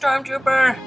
Headless Stormtrooper!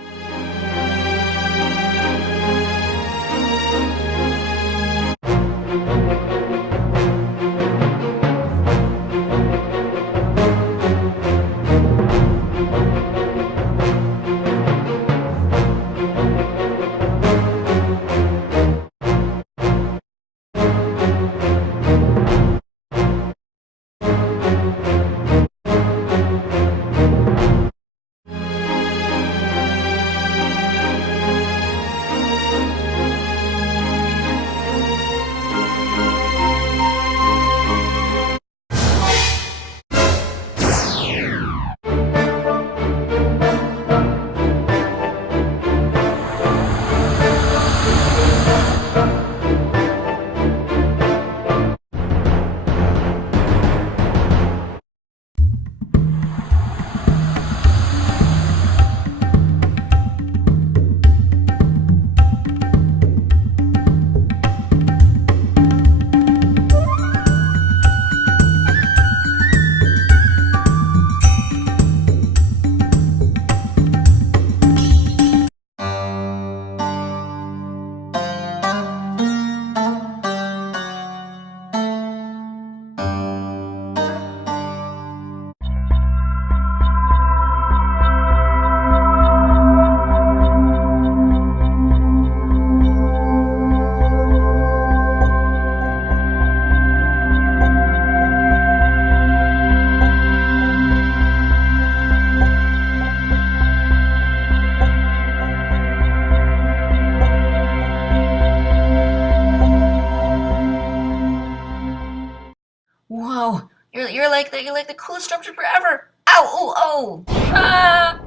Whoa, you're like the coolest stormtrooper ever! Ow! Oh! Oh! Ah!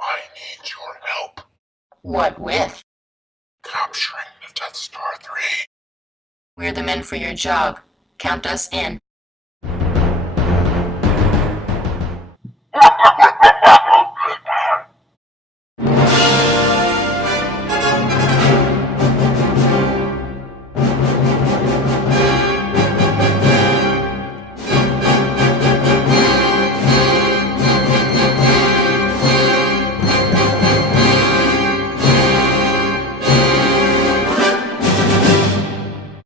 I need your help. What with? Capturing the Death Star 3. We're the men for your job. Count us in.